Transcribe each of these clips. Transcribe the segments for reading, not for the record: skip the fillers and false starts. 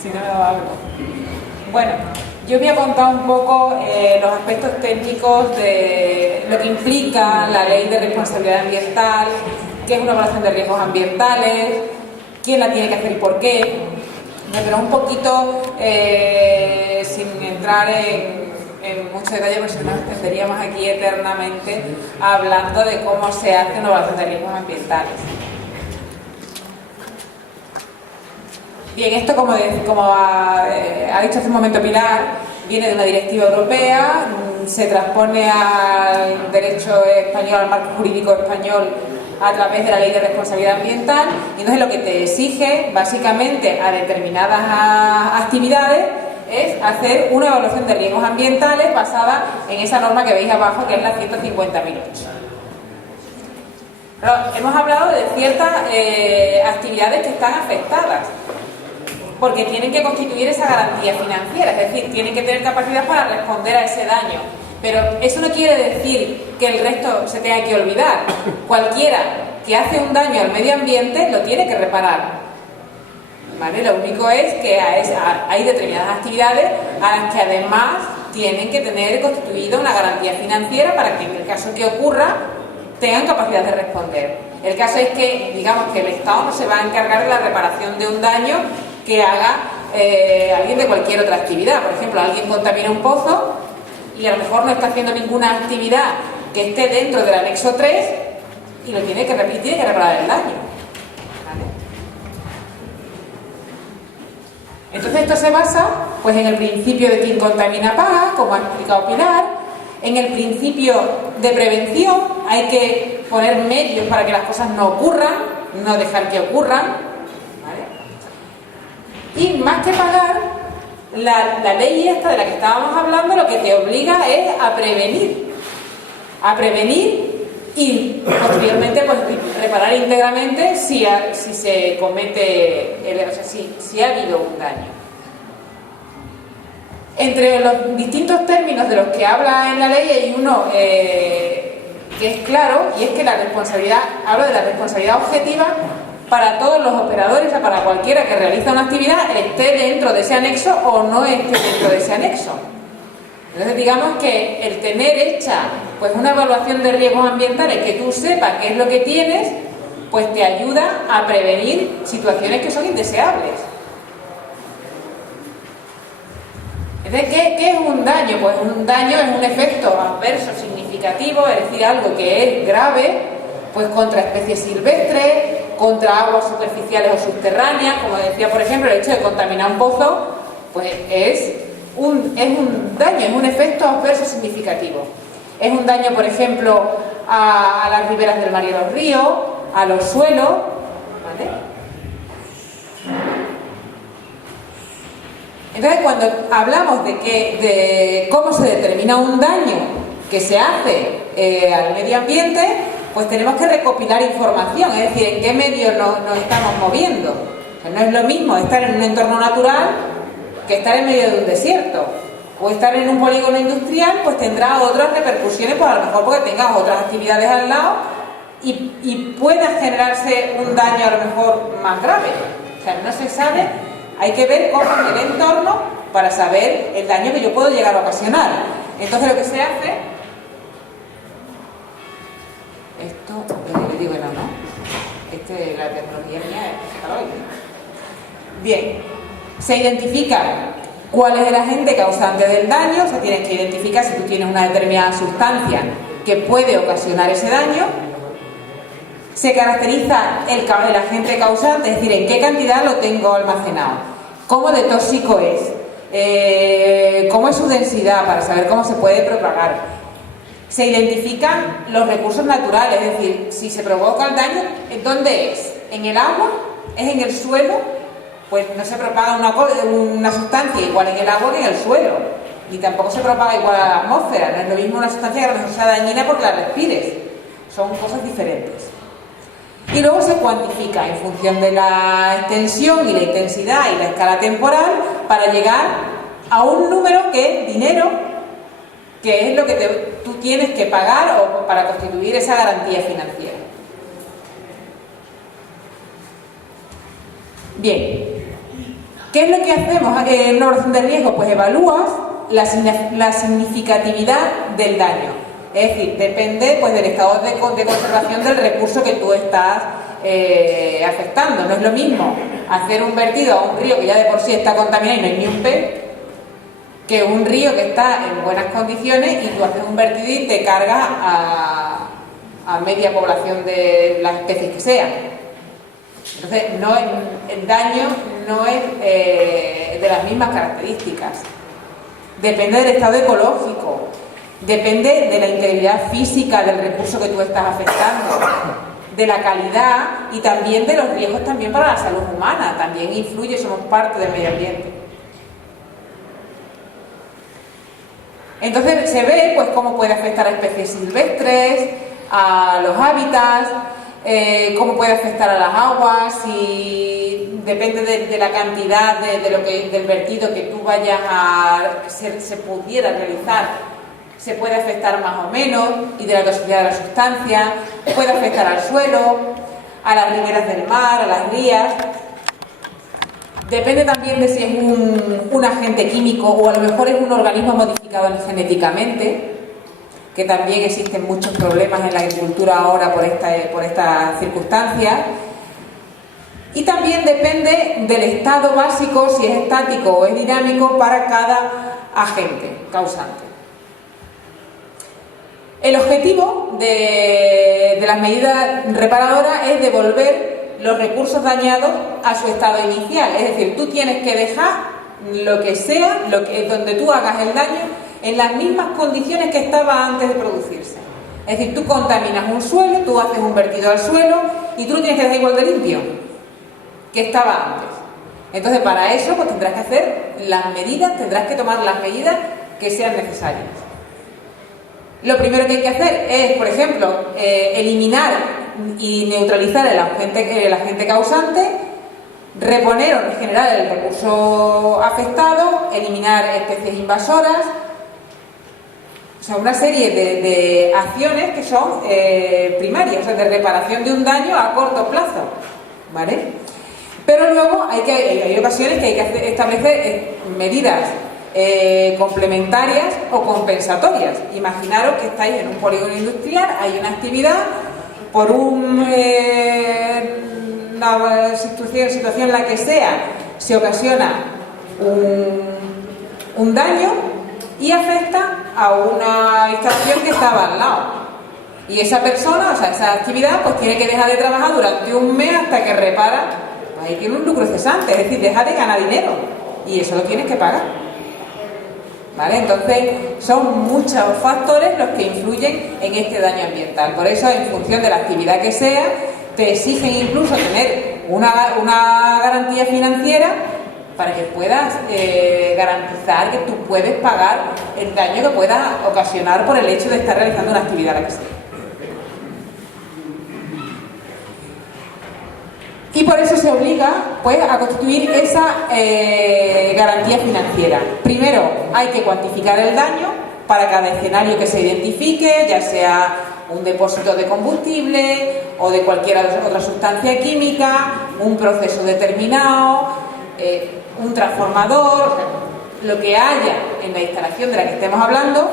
Si no me daba algo. Bueno, yo voy a contar un poco los aspectos técnicos de lo que implica la ley de responsabilidad ambiental, qué es una evaluación de riesgos ambientales, quién la tiene que hacer y por qué. Pero un poquito, sin entrar en mucho detalle, porque si no nos extenderíamos aquí eternamente hablando de cómo se hace una evaluación de riesgos ambientales. Bien, esto como ha dicho hace un momento Pilar, viene de una directiva europea, se transpone al derecho español, al marco jurídico español a través de la ley de responsabilidad ambiental, y entonces lo que te exige básicamente a determinadas actividades es hacer una evaluación de riesgos ambientales basada en esa norma que veis abajo, que es la 150.008. Pero hemos hablado de ciertas actividades que están afectadas, porque tienen que constituir esa garantía financiera, es decir, tienen que tener capacidad para responder a ese daño. Pero eso no quiere decir que el resto se tenga que olvidar. Cualquiera que hace un daño al medio ambiente lo tiene que reparar, ¿vale? Lo único es que hay determinadas actividades a las que además tienen que tener constituida una garantía financiera para que en el caso que ocurra tengan capacidad de responder. El caso es que, digamos, que el Estado no se va a encargar de la reparación de un daño que haga alguien de cualquier otra actividad. Por ejemplo, alguien contamina un pozo y a lo mejor no está haciendo ninguna actividad que esté dentro del anexo 3 y lo tiene que reparar el daño, ¿vale? Entonces esto se basa pues en el principio de quien contamina paga, como ha explicado Pilar, en el principio de prevención, hay que poner medios para que las cosas no ocurran, no dejar que ocurran, ¿vale? Y más que pagar, la ley esta de la que estábamos hablando lo que te obliga es a prevenir y posteriormente pues reparar íntegramente si se comete, si ha habido un daño. Entre los distintos términos de los que habla en la ley hay uno que es claro, y es que habla de la responsabilidad objetiva para todos los operadores, o sea, para cualquiera que realiza una actividad, esté dentro de ese anexo o no esté dentro de ese anexo. Entonces, digamos que el tener hecha pues una evaluación de riesgos ambientales, que tú sepas qué es lo que tienes, pues te ayuda a prevenir situaciones que son indeseables. Entonces, ¿qué es un daño? Pues un daño es un efecto adverso significativo, es decir, algo que es grave, pues contra especies silvestres, contra aguas superficiales o subterráneas, como decía, por ejemplo, el hecho de contaminar un pozo, pues es un daño, es un efecto adverso significativo. Es un daño, por ejemplo, a las riberas del mar y a los ríos, a los suelos, ¿vale? Entonces, cuando hablamos de cómo se determina un daño que se hace al medio ambiente, pues tenemos que recopilar información, es decir, en qué medio nos estamos moviendo. O sea, no es lo mismo estar en un entorno natural que estar en medio de un desierto. O estar en un polígono industrial, pues tendrá otras repercusiones, pues a lo mejor porque tengas otras actividades al lado y pueda generarse un daño a lo mejor más grave. O sea, no se sabe, hay que ver cómo es el entorno para saber el daño que yo puedo llegar a ocasionar. Entonces lo que se hace... Esto, le digo no, la tecnología mía es para hoy. Bien, se identifica cuál es el agente causante del daño, o sea, tienes que identificar si tú tienes una determinada sustancia que puede ocasionar ese daño. Se caracteriza el agente causante, es decir, en qué cantidad lo tengo almacenado, cómo de tóxico es, cómo es su densidad para saber cómo se puede propagar. Se identifican los recursos naturales, es decir, si se provoca el daño, ¿dónde es? ¿En el agua? ¿Es en el suelo? Pues no se propaga una sustancia igual en el agua que en el suelo, ni tampoco se propaga igual a la atmósfera. No es lo mismo una sustancia que a lo mejor sea dañina porque la respires, son cosas diferentes. Y luego se cuantifica en función de la extensión y la intensidad y la escala temporal para llegar a un número que es dinero, que es lo que tú tienes que pagar o para constituir esa garantía financiera. Bien, ¿qué es lo que hacemos en una evaluación de riesgo? Pues evalúas la significatividad del daño. Es decir, depende pues, del estado de conservación del recurso que tú estás afectando. No es lo mismo hacer un vertido a un río que ya de por sí está contaminado y no hay ni un pez, que un río que está en buenas condiciones y tú haces un vertido y te cargas a media población de las especies que sean. Entonces, el daño no es de las mismas características. Depende del estado ecológico, depende de la integridad física del recurso que tú estás afectando, de la calidad y también de los riesgos también para la salud humana. También influye, somos parte del medio ambiente. Entonces se ve pues cómo puede afectar a especies silvestres, a los hábitats, cómo puede afectar a las aguas, y depende de la cantidad del vertido que tú vayas a se pudiera realizar, se puede afectar más o menos, y de la toxicidad de la sustancia, puede afectar al suelo, a las riberas del mar, a las rías. Depende también de si es un agente químico o a lo mejor es un organismo modificado genéticamente, que también existen muchos problemas en la agricultura ahora por esta circunstancia. Y también depende del estado básico, si es estático o es dinámico para cada agente causante. El objetivo de las medidas reparadoras es devolver los recursos dañados a su estado inicial. Es decir, tú tienes que dejar lo que sea, donde tú hagas el daño, en las mismas condiciones que estaba antes de producirse. Es decir, tú contaminas un suelo, tú haces un vertido al suelo y tú lo tienes que dejar igual de limpio que estaba antes. Entonces, para eso pues tendrás que hacer las medidas, tendrás que tomar las medidas que sean necesarias. Lo primero que hay que hacer es, por ejemplo, eliminar y neutralizar el agente causante, reponer o regenerar el recurso afectado, eliminar especies invasoras. O sea, una serie de acciones que son primarias, o sea, de reparación de un daño a corto plazo, ¿vale? Pero luego hay ocasiones que hay que establecer medidas complementarias o compensatorias. Imaginaros que estáis en un polígono industrial, hay una actividad, por una situación en la que sea, se ocasiona un daño y afecta a una instalación que estaba al lado. Y esa persona, o sea, esa actividad, pues tiene que dejar de trabajar durante un mes hasta que repara. Ahí tiene un lucro cesante, es decir, deja de ganar dinero y eso lo tienes que pagar. ¿Vale? Entonces, son muchos factores los que influyen en este daño ambiental. Por eso, en función de la actividad que sea, te exigen incluso tener una garantía financiera para que puedas garantizar que tú puedes pagar el daño que pueda ocasionar por el hecho de estar realizando una actividad la que sea. Y por eso se obliga pues, a constituir esa garantía financiera. Primero hay que cuantificar el daño para cada escenario que se identifique, ya sea un depósito de combustible o de cualquier otra sustancia química, un proceso determinado, un transformador, lo que haya en la instalación de la que estemos hablando.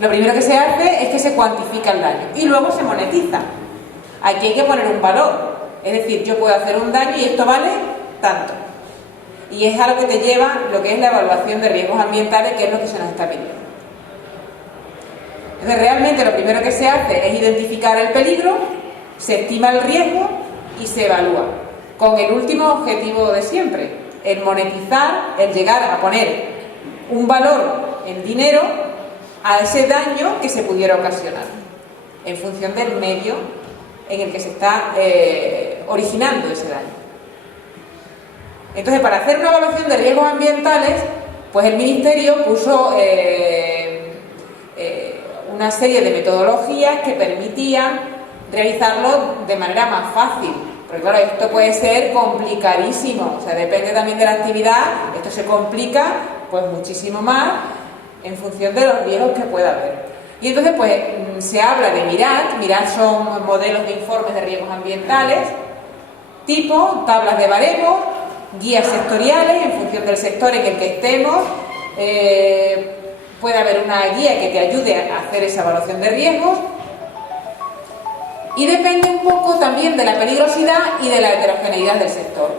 Lo primero que se hace es que se cuantifica el daño y luego se monetiza. Aquí hay que poner un valor. Es decir, yo puedo hacer un daño y esto vale tanto. Y es a lo que te lleva lo que es la evaluación de riesgos ambientales, que es lo que se nos está pidiendo. Entonces, realmente lo primero que se hace es identificar el peligro, se estima el riesgo y se evalúa. Con el último objetivo de siempre, el monetizar, el llegar a poner un valor en dinero a ese daño que se pudiera ocasionar, en función del medio en el que se está originando ese daño. Entonces, para hacer una evaluación de riesgos ambientales, pues el Ministerio puso una serie de metodologías que permitían realizarlo de manera más fácil. Porque claro, esto puede ser complicadísimo, o sea, depende también de la actividad, esto se complica pues muchísimo más en función de los riesgos que pueda haber. Y entonces pues se habla de MIRAT son modelos de informes de riesgos ambientales, tipo tablas de baremo, guías sectoriales en función del sector en el que estemos. Puede haber una guía que te ayude a hacer esa evaluación de riesgos. Y depende un poco también de la peligrosidad y de la heterogeneidad del sector.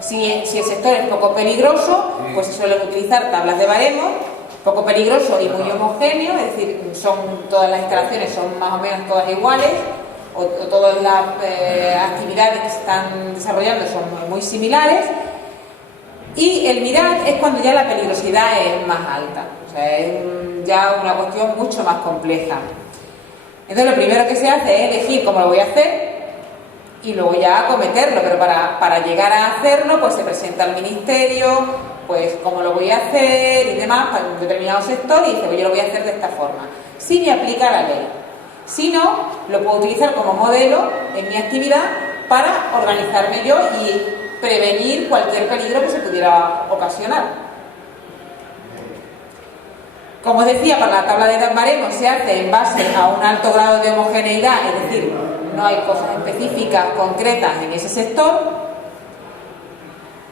Si el sector es poco peligroso, pues se suelen utilizar tablas de baremo. Poco peligroso y muy homogéneo, es decir, todas las instalaciones son más o menos todas iguales, o todas las actividades que se están desarrollando son muy similares. Y el MIRAD es cuando ya la peligrosidad es más alta, o sea, es ya una cuestión mucho más compleja. Entonces lo primero que se hace es elegir cómo lo voy a hacer y luego ya acometerlo, pero para llegar a hacerlo pues se presenta al ministerio, pues cómo lo voy a hacer y demás para un determinado sector, y dice pues yo lo voy a hacer de esta forma, si me aplica la ley. Si no, lo puedo utilizar como modelo en mi actividad para organizarme yo y prevenir cualquier peligro que se pudiera ocasionar. Como os decía, para la tabla de baremo se hace en base a un alto grado de homogeneidad, es decir, no hay cosas específicas, concretas en ese sector.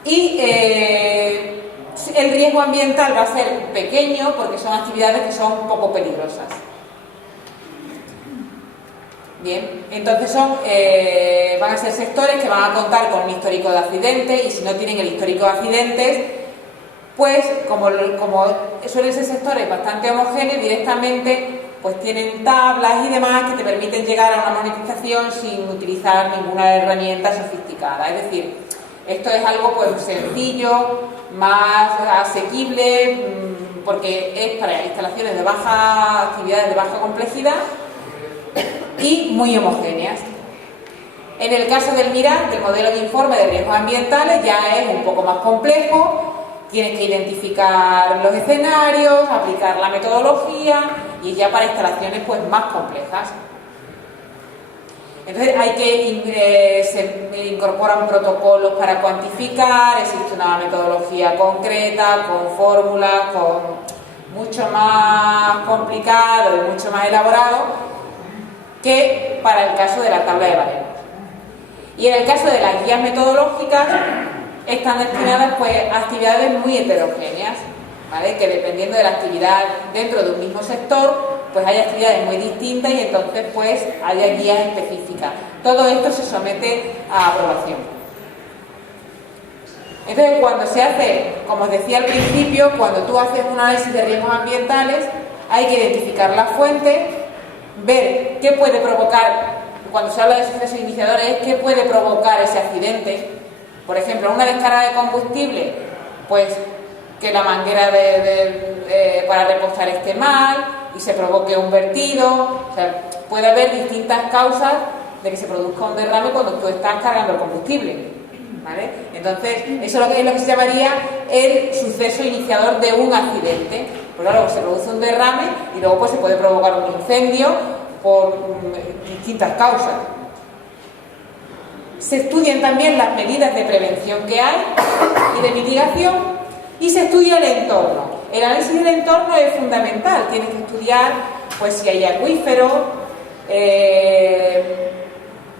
Y el riesgo ambiental va a ser pequeño porque son actividades que son poco peligrosas. Bien, entonces van a ser sectores que van a contar con un histórico de accidentes, y si no tienen el histórico de accidentes, pues como suelen ser sectores bastante homogéneos, directamente pues tienen tablas y demás que te permiten llegar a una monetización sin utilizar ninguna herramienta sofisticada. Es decir, esto es algo pues sencillo, más asequible, porque es para instalaciones de actividades de baja complejidad y muy homogéneas. En el caso del MIRAD, del modelo de informe de riesgos ambientales, ya es un poco más complejo. Tienes que identificar los escenarios, aplicar la metodología, y ya para instalaciones pues más complejas. Entonces se incorporan protocolos para cuantificar, existe una metodología concreta, con fórmulas, mucho más complicado y mucho más elaborado que para el caso de la tabla de baremos. Y en el caso de las guías metodológicas, están destinadas pues a actividades muy heterogéneas, ¿vale? Que dependiendo de la actividad dentro de un mismo sector, pues hay actividades muy distintas y entonces pues hay guías específicas. Todo esto se somete a aprobación. Entonces, cuando se hace, como os decía al principio, cuando tú haces un análisis de riesgos ambientales, hay que identificar las fuentes, ver qué puede provocar, cuando se habla de sucesos iniciadores, qué puede provocar ese accidente. Por ejemplo, una descarga de combustible, pues que la manguera para repostar esté mal y se provoque un vertido. O sea, puede haber distintas causas de que se produzca un derrame cuando tú estás cargando el combustible, ¿vale? Entonces, eso es lo que se llamaría el suceso iniciador de un accidente. Pues claro, se produce un derrame y luego pues se puede provocar un incendio por distintas causas. Se estudian también las medidas de prevención que hay y de mitigación, y se estudia el entorno. El análisis del entorno es fundamental. Tienes que estudiar pues si hay acuíferos,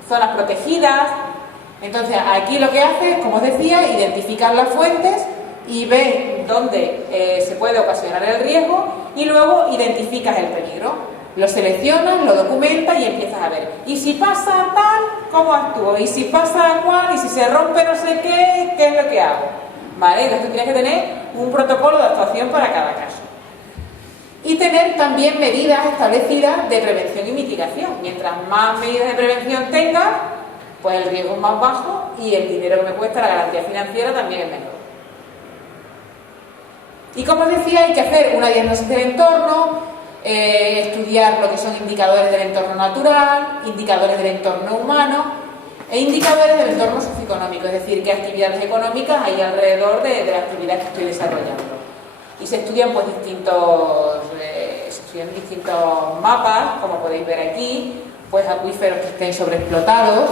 zonas protegidas. Entonces aquí lo que hace es, como os decía, identificar las fuentes y ver dónde se puede ocasionar el riesgo, y luego identificas el peligro. Lo seleccionas, lo documentas y empiezas a ver. Y si pasa tal, ¿cómo actúo? Y si pasa cual, y si se rompe no sé qué, ¿qué es lo que hago? ¿Vale? Entonces tú tienes que tener un protocolo de actuación para cada caso. Y tener también medidas establecidas de prevención y mitigación. Mientras más medidas de prevención tengas, pues el riesgo es más bajo y el dinero que me cuesta la garantía financiera también es menor. Y como os decía, hay que hacer una diagnosis del entorno, estudiar lo que son indicadores del entorno natural, indicadores del entorno humano e indicadores del entorno socioeconómico, es decir, qué actividades económicas hay alrededor de la actividad que estoy desarrollando. Y se estudian pues distintos mapas, como podéis ver aquí, pues acuíferos que estén sobreexplotados.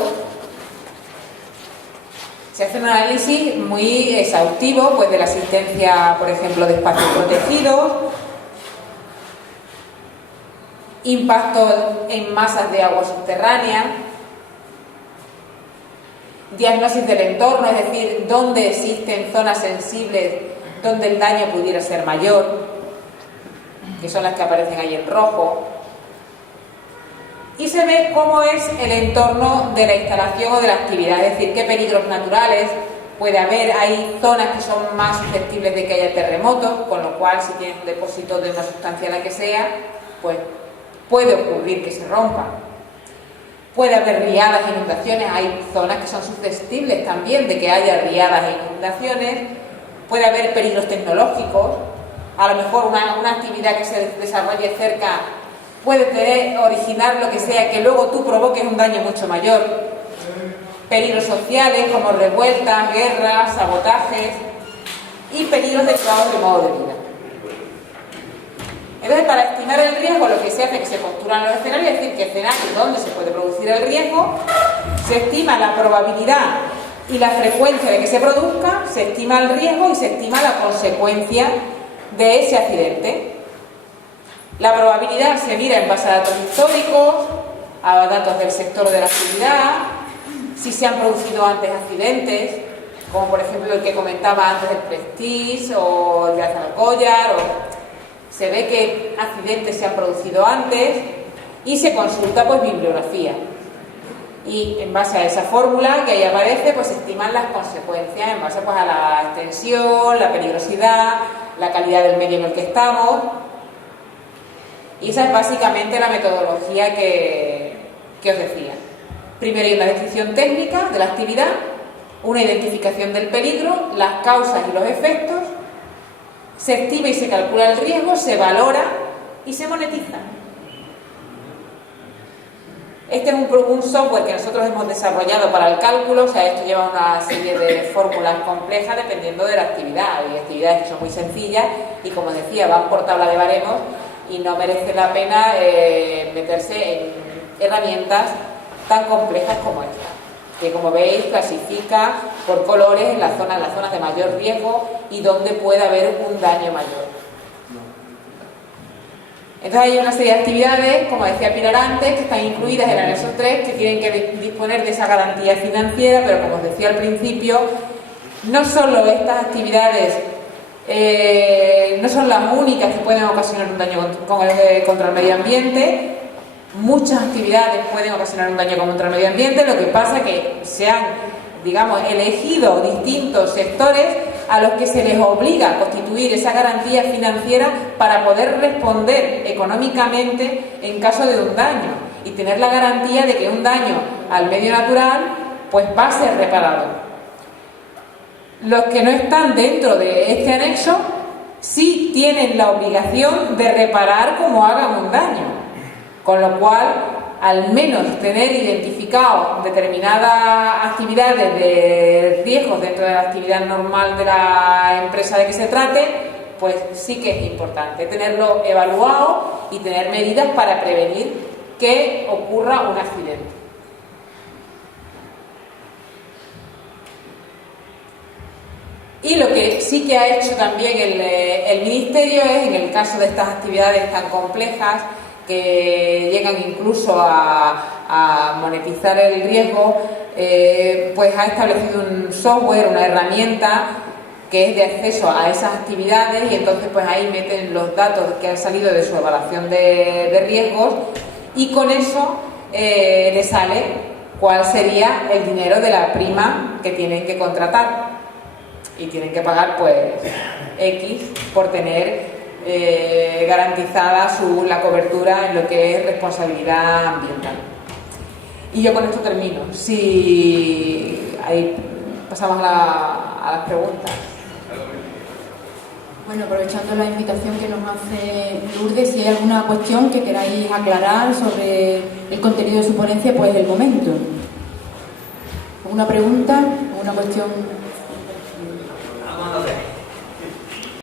Se hace un análisis muy exhaustivo pues de la existencia, por ejemplo, de espacios protegidos, impacto en masas de agua subterránea, diagnosis del entorno, es decir, dónde existen zonas sensibles donde el daño pudiera ser mayor, que son las que aparecen ahí en rojo. Y se ve cómo es el entorno de la instalación o de la actividad, es decir, qué peligros naturales puede haber. Hay zonas que son más susceptibles de que haya terremotos, con lo cual si tienes un depósito de una sustancia la que sea, pues puede ocurrir que se rompa. Puede haber riadas e inundaciones, hay zonas que son susceptibles también de que haya riadas e inundaciones. Puede haber peligros tecnológicos, a lo mejor una actividad que se desarrolle cerca puede originar lo que sea que luego tú provoques un daño mucho mayor. Peligros sociales como revueltas, guerras, sabotajes y peligros de caos de modo de vida. Entonces, para estimar el riesgo, lo que se hace es que se postulan los escenarios, es decir, que escenarios donde se puede producir el riesgo, se estima la probabilidad y la frecuencia de que se produzca, se estima el riesgo y se estima la consecuencia de ese accidente. La probabilidad se mira en base a datos históricos, a datos del sector de la actividad, si se han producido antes accidentes, como por ejemplo el que comentaba antes del Prestige o el de Azarcollar, se ve que accidentes se han producido antes y se consulta pues bibliografía. Y en base a esa fórmula que ahí aparece, pues se estiman las consecuencias en base pues a la extensión, la peligrosidad, la calidad del medio en el que estamos. Y esa es básicamente la metodología que os decía. Primero hay una descripción técnica de la actividad, una identificación del peligro, las causas y los efectos, se estima y se calcula el riesgo, se valora y se monetiza. Este es un software que nosotros hemos desarrollado para el cálculo, o sea, esto lleva una serie de fórmulas complejas dependiendo de la actividad. Hay actividades que son muy sencillas y, como decía, van por tabla de baremos y no merece la pena meterse en herramientas tan complejas como esta, que como veis clasifica por colores en las zonas de mayor riesgo y donde puede haber un daño mayor. Entonces hay una serie de actividades, como decía Pilar antes, que están incluidas en el anexo 3, que tienen que disponer de esa garantía financiera, pero como os decía al principio, no solo estas actividades no son las únicas que pueden ocasionar un daño contra el medio ambiente. Muchas actividades pueden ocasionar un daño contra el medio ambiente, lo que pasa es que se han, digamos, elegido distintos sectores a los que se les obliga a constituir esa garantía financiera para poder responder económicamente en caso de un daño y tener la garantía de que un daño al medio natural pues va a ser reparado. Los que no están dentro de este anexo sí tienen la obligación de reparar como hagan un daño, con lo cual al menos tener identificado determinadas actividades de riesgos dentro de la actividad normal de la empresa de que se trate, pues sí que es importante tenerlo evaluado y tener medidas para prevenir que ocurra un accidente. Y lo que sí que ha hecho también el Ministerio es, en el caso de estas actividades tan complejas, que llegan incluso a monetizar el riesgo, pues ha establecido un software, una herramienta que es de acceso a esas actividades, y entonces pues ahí meten los datos que han salido de su evaluación de riesgos, y con eso le sale cuál sería el dinero de la prima que tienen que contratar, y tienen que pagar pues X por tener garantizada la cobertura en lo que es responsabilidad ambiental. Y yo con esto termino. Si ahí pasamos a las preguntas. Bueno, aprovechando la invitación que nos hace Lourdes, si hay alguna cuestión que queráis aclarar sobre el contenido de su ponencia, pues es el momento. ¿Una pregunta? ¿Una cuestión?